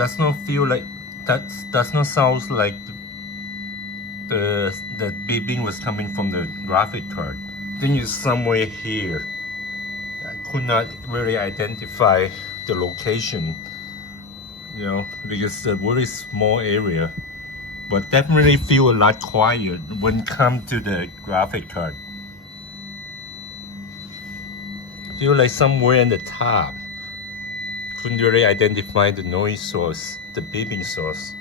does not feel like that. Does not sound like the beeping was coming from the graphic card. I think it's somewhere here. I could not really identify the location, you know, because it's a very small area. But definitely feel a lot quiet when it comes to the graphic card. Feel like somewhere in the top. Couldn't really identify the noise source, the beeping source.